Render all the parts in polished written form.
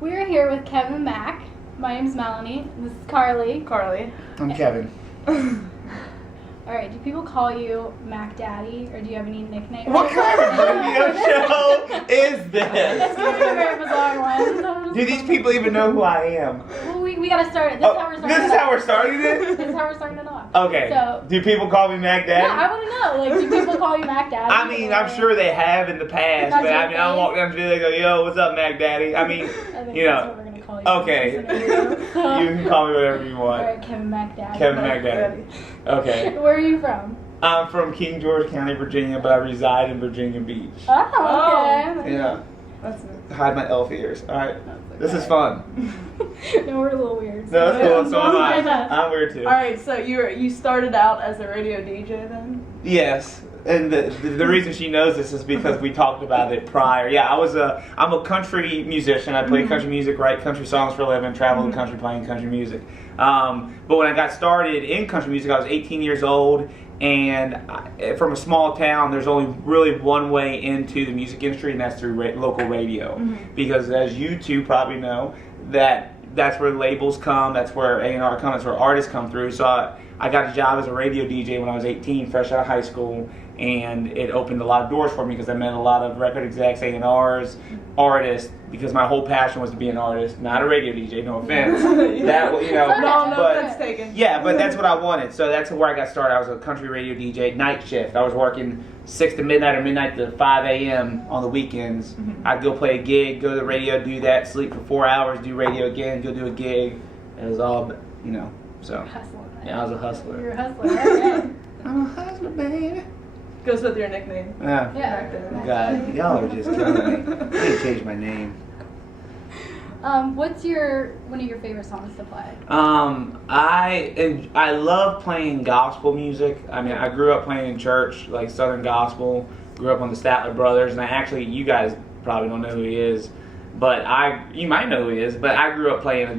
We're here with Kevin Mack. My name's Melanie. This is Carly. I'm Kevin. Alright, do people call you Mac Daddy, or do you have any nicknames? What kind of radio show is It's this? gonna be a very bizarre one. Do these people even know who I am? Well, we gotta start it. This is how we're starting This is it how off. we're starting it? This is how we're starting it off. Okay. So, Do people call me Mac Daddy? yeah, I wanna know. Like, do people call you Mac Daddy? I mean, or- I'm sure they have in the past, That's but I your mean, I don't thing? walk down the street and they go, yo, what's up, Mac Daddy? I mean, I think you that's know, what we're gonna call you. okay. in this interview. you can call me whatever you want. Alright, Kevin Mac Daddy. Kevin Mac Daddy. Okay. Where are you from? I'm from King George County, Virginia, but I reside in Virginia Beach. Oh, okay. Yeah. That's it. Hide my elf ears. All right. This is fun. No, we're a little weird. No, that's cool. So am I. Very nice. I'm weird too. All right, so you started out as a radio DJ then? Yes, and the reason she knows this is because we talked about it prior. Yeah, I'm a country musician. I play country music, write country songs for a living, travel the country playing country music. But when I got started in country music, I was 18 years old, and from a small town, there's only really one way into the music industry, and that's through local radio. Because as you two probably know, that's where labels come, that's where A&R come, that's where artists come through. So I got a job as a radio DJ when I was 18, fresh out of high school, and it opened a lot of doors for me because I met a lot of record execs, A&Rs, artists, because my whole passion was to be an artist, not a radio DJ, no offense. That, you know, No, but, offense taken. yeah, but that's what I wanted. So that's where I got started. I was a country radio DJ, night shift. I was working 6 to midnight or midnight to 5 a.m. on the weekends. I'd go play a gig, go to the radio, do that, sleep for 4 hours, do radio again, go do a gig. It was all, you know, so. Hustler. Yeah, I was a hustler. You're a hustler. Okay. I'm a hustler, baby. Goes with your nickname. Yeah. Yeah. God, y'all are just killing me. I need to change my name. What's one of your favorite songs to play? I love playing gospel music. I mean, I grew up playing in church, like Southern gospel. Grew up on the Statler Brothers, and you guys probably don't know who he is, but you might know who he is. But I grew up playing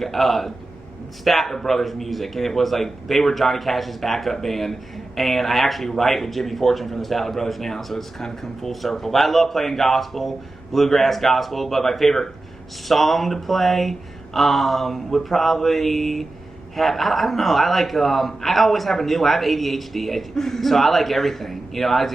Statler Brothers music, and it was like they were Johnny Cash's backup band. And I actually write with Jimmy Fortune from the Statler Brothers now, so it's kind of come full circle. But I love playing gospel, bluegrass gospel. But my favorite song to play would probably have, I don't know, I like, I always have a new one. I have ADHD, so I like everything. You know, I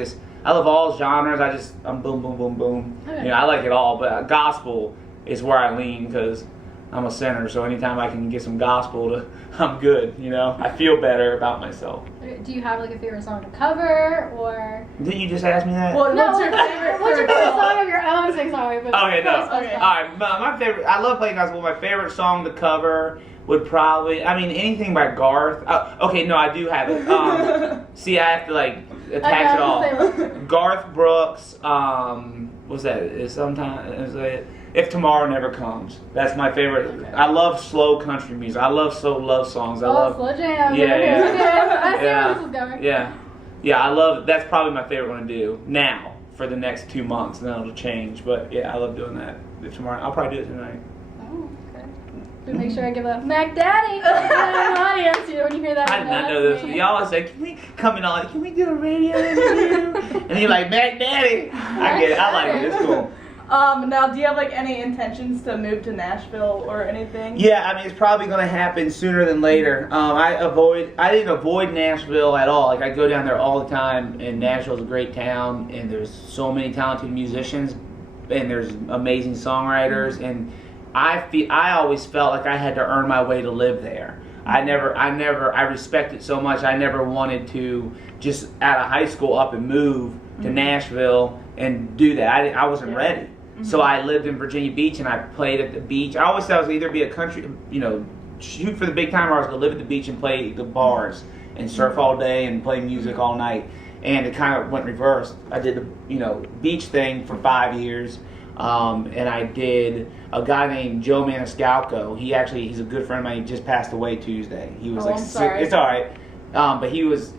love all genres. I'm boom, boom, boom, boom. Okay. You know, I like it all, but gospel is where I lean because I'm a sinner, so anytime I can get some gospel, I'm good, you know? I feel better about myself. Do you have like a favorite song to cover, or? Didn't you just ask me that? Well, No, what's your favorite? What's your current favorite song of your own? Sing sorry, but Okay, no. Okay. Alright, my favorite, I love playing gospel. My favorite song to cover would probably, I mean, anything by Garth. Okay, no, I do have it. See, I have to like attach it all. Garth Brooks, what's that? If Tomorrow Never Comes. That's my favorite. Okay. I love slow country music. I love slow love songs. I Oh, love, slow jam. Yeah, yeah. I see Yeah. where this is going. yeah, I love, that's probably my favorite one to do now for the next 2 months, and then it'll change. But yeah, I love doing that. If tomorrow, I'll probably do it tonight. Oh, okay. So make sure I give a Mac Daddy to the audience. You know, when you hear that. I did not that's know this. me. Y'all always say, can we come in on, can we do a radio interview? And you're like, Mac Daddy. I get it. I like it. It's cool. Now, do you have like any intentions to move to Nashville or anything? Yeah, I mean, it's probably going to happen sooner than later. I didn't avoid Nashville at all. Like, I go down there all the time, and Nashville's a great town, and there's so many talented musicians, and there's amazing songwriters, and I always felt like I had to earn my way to live there. I respect it so much. I never wanted to just out of high school up and move to Nashville and do that. I wasn't ready. So I lived in Virginia Beach, and I played at the beach. I always thought I was either be a country, you know, shoot for the big time, or I was going to live at the beach and play the bars and surf all day and play music all night. And it kind of went reversed. I did the, you know, beach thing for 5 years. And I did a guy named Joe Maniscalco. He's a good friend of mine. He just passed away Tuesday. He was I'm sorry. It's all right. But he was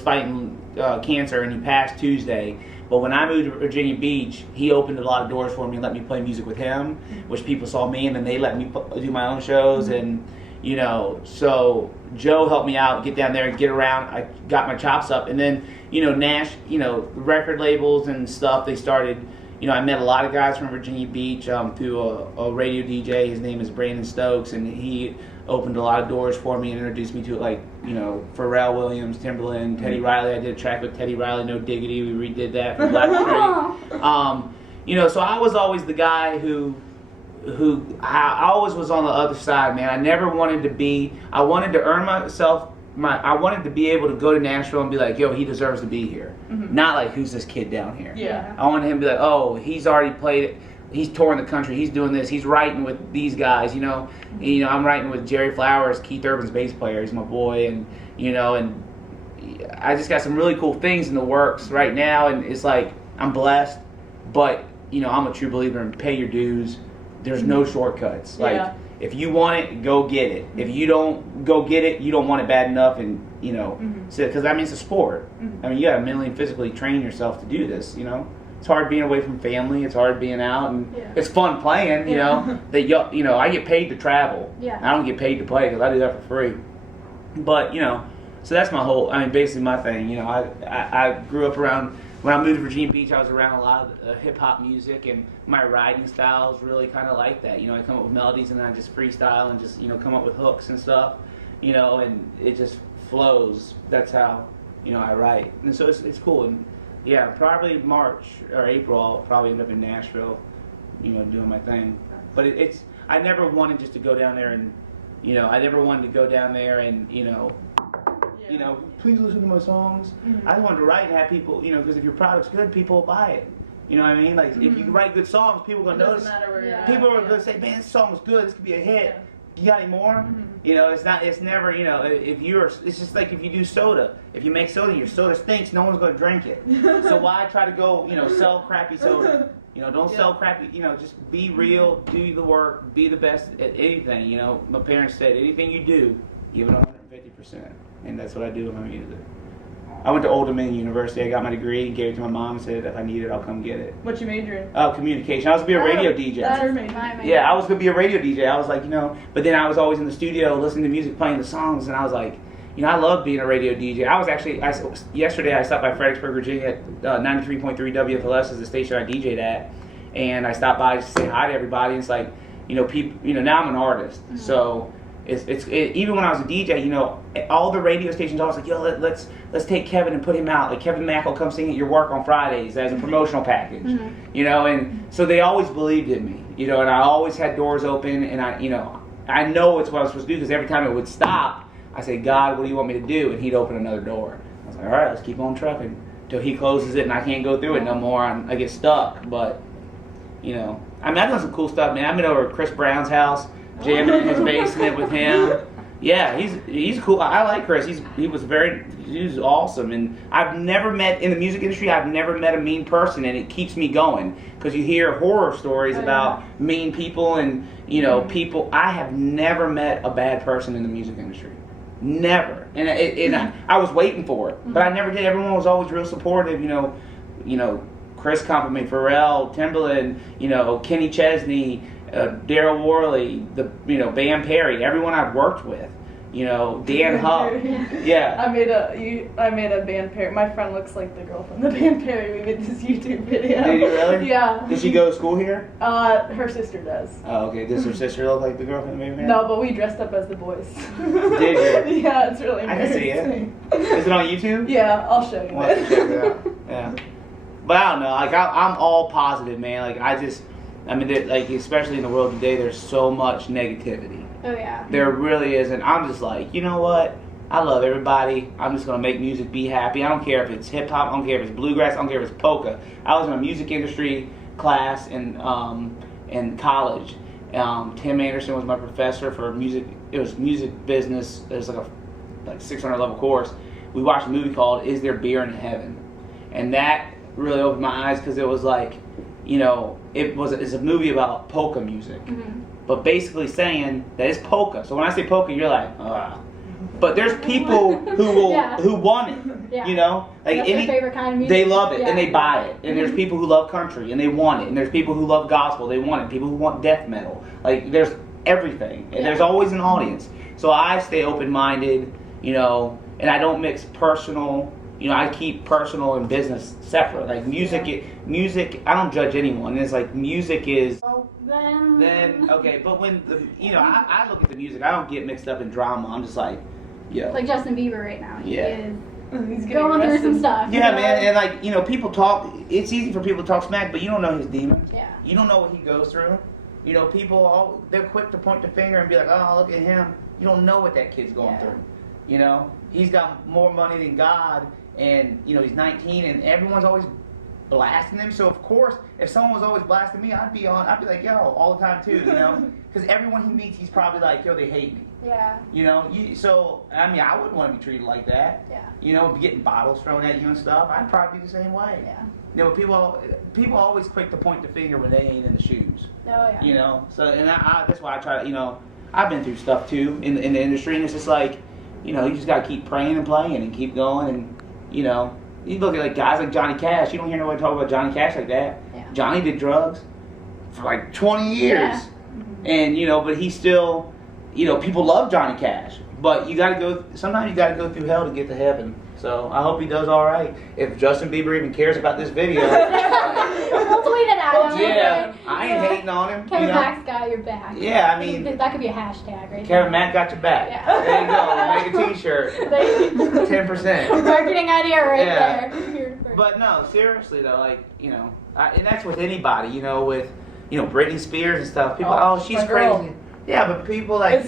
fighting cancer, and he passed Tuesday. But when I moved to Virginia Beach, he opened a lot of doors for me and let me play music with him, which people saw me, and then they let me do my own shows. And, you know, so Joe helped me out, get down there and get around. I got my chops up. And then, you know, record labels and stuff, they started, you know, I met a lot of guys from Virginia Beach through a radio DJ. His name is Brandon Stokes, and he opened a lot of doors for me and introduced me to, like, you know, Pharrell Williams, Timberland, Teddy Riley. I did a track with Teddy Riley, No Diggity. We redid that for Black Street. You know, so I was always the guy who I always was on the other side, man. I never wanted to be. I wanted to earn myself. I wanted to be able to go to Nashville and be like, yo, he deserves to be here. Not like, who's this kid down here? Yeah. I wanted him to be like, oh, he's already played it. He's touring the country. He's doing this. He's writing with these guys, you know. And, you know, I'm writing with Jerry Flowers, Keith Urban's bass player. He's my boy, and you know, and I just got some really cool things in the works right now, and it's like I'm blessed, but you know, I'm a true believer in pay your dues. There's no shortcuts. Like, if you want it, go get it. If you don't go get it, you don't want it bad enough, and you know, so because I mean, it's a sport. I mean, you gotta mentally and physically train yourself to do this. You know, it's hard being away from family. It's hard being out, and it's fun playing. You know, you know, I get paid to travel. I don't get paid to play because I do that for free. But you know, so that's my whole. I mean, basically my thing. You know, I grew up around. When I moved to Virginia Beach, I was around a lot of hip hop music, and my writing style is really kind of like that. You know, I come up with melodies and then I just freestyle and just, you know, come up with hooks and stuff, you know, and it just flows. That's how, you know, I write. And so it's cool. And yeah, probably March or April, I'll probably end up in Nashville, you know, doing my thing. But I never wanted just to go down there and, you know, you know, please listen to my songs. I just wanted to write and have people, you know, because if your product's good, people will buy it. You know what I mean? Like, if you write good songs, people are going to notice. People are going to say, man, this song was good. This could be a hit. You got any more? You know, it's never, you know, it's just like if you do soda. If you make soda and your soda stinks, no one's going to drink it. So why try to go, you know, sell crappy soda? You know, don't sell crappy, you know, just be real, do the work, be the best at anything. You know, my parents said, anything you do, give it 150%. And that's what I do with my music. I went to Old Dominion University. I got my degree, gave it to my mom, and said if I need it, I'll come get it. What you major in? Communication. I was going to be a radio DJ. That's your major. Yeah, I was going to be a radio DJ. I was like, you know, but then I was always in the studio listening to music, playing the songs, and I was like, you know, I love being a radio DJ. I was actually, yesterday I stopped by Fredericksburg, Virginia at 93.3 WFLS is the station I DJ'd at, and I stopped by to say hi to everybody. And it's like, you know, people, you know, now I'm an artist, so even when I was a DJ, you know, all the radio stations always like, yo, let's take Kevin and put him out. Like Kevin Mack will come sing at your work on Fridays as a promotional package, you know, and so they always believed in me, you know, and I always had doors open, and I know it's what I was supposed to do, because every time it would stop, I say, God, what do you want me to do? And he'd open another door. I was like, all right, let's keep on trucking till he closes it and I can't go through it no more. I get stuck, but you know, I mean, I've done some cool stuff, man. I've been over at Chris Brown's house, jamming in his basement with him. Yeah, he's cool. I like Chris. He was awesome. And I've never met, in the music industry, I've never met a mean person, and it keeps me going, because you hear horror stories about mean people and, you know, people. I have never met a bad person in the music industry. Never. And I was waiting for it, but I never did. Everyone was always real supportive, you know, Chris complimented Pharrell, Timberland, you know, Kenny Chesney, Daryl Worley, Bam Perry, everyone I've worked with, you know, Dan Huff. Yeah. I made a Bam Perry. My friend looks like the girl from the Bam Perry. We made this YouTube video. Did you really? Yeah. Did she go to school here? Her sister does. Oh, okay. Does her sister look like the girl from the Bam Perry? No, but we dressed up as the boys. Did you? Yeah, it's really I can see it. Is it on YouTube? Yeah, I'll show you. We'll have to check it out. Yeah. But I don't know. Like, I'm all positive, man. Like, like, especially in the world today, there's so much negativity. Oh, yeah. There really is. And I'm just like, you know what? I love everybody. I'm just going to make music, be happy. I don't care if it's hip-hop. I don't care if it's bluegrass. I don't care if it's polka. I was in a music industry class in college. Tim Anderson was my professor for music. It was music business. It was like a 600 level course. We watched a movie called Is There Beer in Heaven? And that really opened my eyes, because it was like, you know, it's a movie about polka music, but basically saying that it's polka. So when I say polka, you're like, but there's people who want it, you know, like that's their favorite kind of music. They love it and they buy it, and there's people who love country and they want it, and there's people who love gospel, they want it, people who want death metal, like there's everything, and there's always an audience. So I stay open-minded, you know, and I don't mix personal you know, I keep personal and business separate. Like music, I don't judge anyone. It's like music is. Well, Then okay, but when I look at the music, I don't get mixed up in drama. I'm just like, yo. like Justin Bieber right now. He Yeah. is He's getting going through some arrested. stuff. Yeah, you know? man, and like, you know, people talk. It's easy for people to talk smack, but you don't know his demons. Yeah. You don't know what he goes through. You know, they're quick to point the finger and be like, oh, look at him. You don't know what that kid's going Yeah. through. You know, he's got more money than God, and you know he's 19, and everyone's always blasting him. So of course, if someone was always blasting me, I'd be like, yo, all the time too. You know, because everyone he meets, he's probably like, yo, they hate me. Yeah. You know, so I mean, I wouldn't want to be treated like that. Yeah. You know, getting bottles thrown at you and stuff. I'd probably be the same way. Yeah. You know, people always quick to point the finger when they ain't in the shoes. Oh yeah. You know, so and that's why I try to. You know, I've been through stuff too in the industry, and it's just like, you know, you just gotta keep praying and playing and keep going, and you know, you look at like guys like Johnny Cash. You don't hear nobody talk about Johnny Cash like that. Yeah. Johnny did drugs for like 20 years, Yeah. and you know, but he still, you know, people love Johnny Cash. But you gotta go. Sometimes you gotta go through hell to get to heaven. So I hope he does all right. If Justin Bieber even cares about this video, We'll tweet it at him. yeah, okay? I ain't hating on him. Kevin you know? Mack's got your back. Yeah, I mean, that could be a hashtag, right? Kevin Mack got your back. Yeah. There you go. Make a T-shirt. There. 10%. Marketing idea right Yeah. there. But no, seriously though, like, you know, and that's with anybody, you know, with, you know, Britney Spears and stuff. People, Oh, she's my girl. crazy. Yeah, but people like,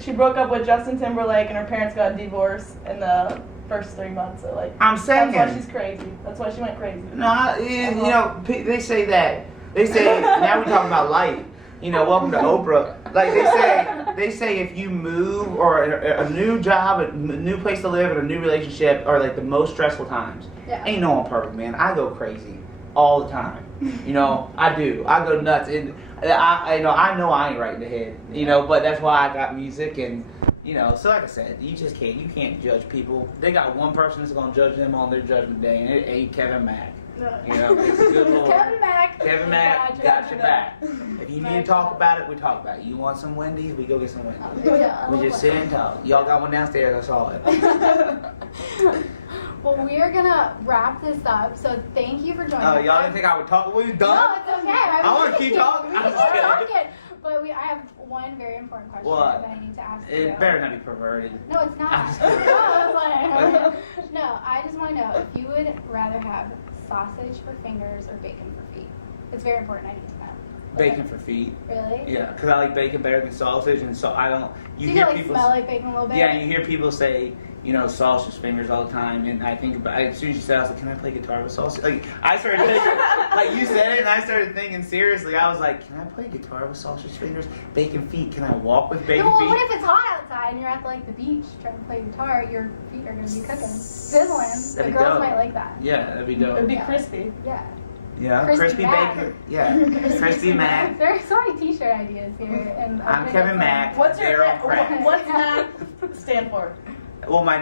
She broke up with Justin Timberlake, and her parents got divorced in the first 3 months. So like, I'm saying, that's why she's crazy. That's why she went crazy. no, you know, they say that. They say now we talking about life. You know, welcome to Oprah. Like they say if you move or a new job, a new place to live, and a new relationship are like the most stressful times. Yeah. Ain't no one perfect, man. I go crazy all the time. You know, I do. I go nuts, and I know I ain't right in the head. You know, but that's why I got music, and you know. So like I said, you can't judge people. They got one person that's gonna judge them on their judgment day, and it ain't Kevin Mack. You know, it's a good Lord. Kevin Mack. Kevin Mack got your back. If you need to talk about it, we talk about it. You want some Wendy's? We go get some Wendy's. Yeah, We just sit and talk. Y'all got one downstairs. I saw it. Well, we are gonna wrap this up. So thank you for joining Oh, us. y'all didn't think I would talk? We No, done? it's okay. I wanna keep talking. We I'm can just keep kidding. talking. But I have one very important question What? that I need to ask you. It better not be perverted. No, it's not. I'm just No, kidding. no, I just want to know if you would rather have sausage for fingers or bacon for feet. It's very important. I need to know. Bacon for feet. Really? Yeah, because I like bacon better than sausage, and so I don't. Do you like smell like bacon a little bit? Yeah, you hear people say, you know, sausage fingers all the time, and I think about as soon as you said, I was like, can I play guitar with sausage? Like I started thinking, like you said it, and I started thinking seriously. I was like, can I play guitar with sausage fingers? Bacon feet? Can I walk with bacon No, well, feet? what if it's hot outside and you're at like the beach trying to play guitar? Your feet are gonna be cooking, sizzling. The That'd be girls dope. might like that. Yeah, that'd be It'd dope. be crispy. Yeah. Yeah, crispy Mac. bacon. Yeah, crispy Mac. There are so many T-shirt ideas here, and I'm Kevin Mack. What's your They're all crap. what's Mac stand for? Well, my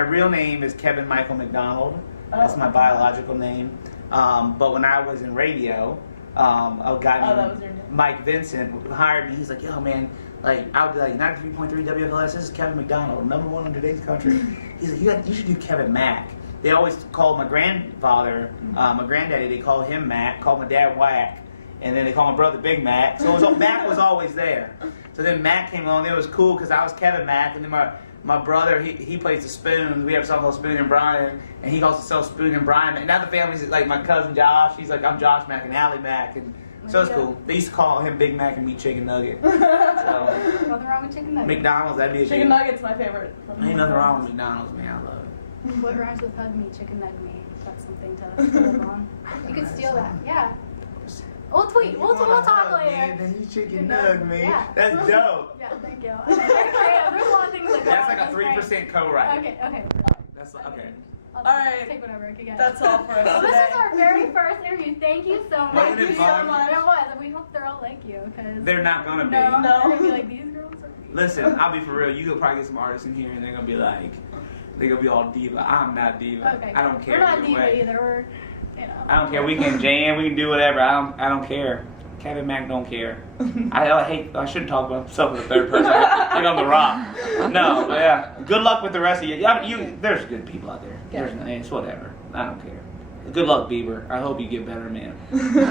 real name is Kevin Michael McDonald. That's my biological name. But when I was in radio, a guy that named was your name. Mike Vincent hired me. He's like, yo, man, like I would be like 93.3 WFLS. This is Kevin McDonald, #1 in today's country. He's like, you should do Kevin Mack. They always called my grandfather, my granddaddy. They called him Mac. Called my dad Whack, and then they called my brother Big Mac. So Mac was always there. So then Mac came along. It was cool because I was Kevin Mack, and then my brother he plays the spoons. We have something called Spoon and Brian, and he calls himself Spoon and Brian. And now the family's like my cousin Josh. He's like, I'm Josh Mack and Allie Mack, and so it's cool. They used to call him Big Mac and me Chicken Nugget. So nothing wrong with chicken nuggets. McDonald's, that'd be a Chicken big. nugget's my favorite. Ain't nothing wrong with McDonald's, man. I love it. What rhymes with hug me, chicken nug me? That's something to live on. You could steal that. Yeah. We'll tweet. We'll talk later. Then you chicken nug me. Yeah. That's dope. Yeah, thank you. Very creative. There's a lot of things that go That's on. like a great. 3% co-write. Okay. That's okay. I'll All right. take whatever I can get. That's all for us Well, this today. was our very first interview. Thank you so much. Wasn't it fun? It was. And we hope they're all like you. Cause They're not gonna be. no, No. they're going to be like, these girls are beautiful. Listen, I'll be for real. You could probably get some artists in here and they're gonna be like, they're gonna be all diva. I'm not diva. Okay. I don't care. We're not either diva way. either. We're, you know. I don't care. We can jam. We can do whatever. I don't care. Kevin Mack don't care. I shouldn't talk about myself in the third person. Like I'm the Rock. No, but yeah. Good luck with the rest of you. There's good people out there. There's nice, whatever. I don't care. Good luck, Bieber. I hope you get better, man.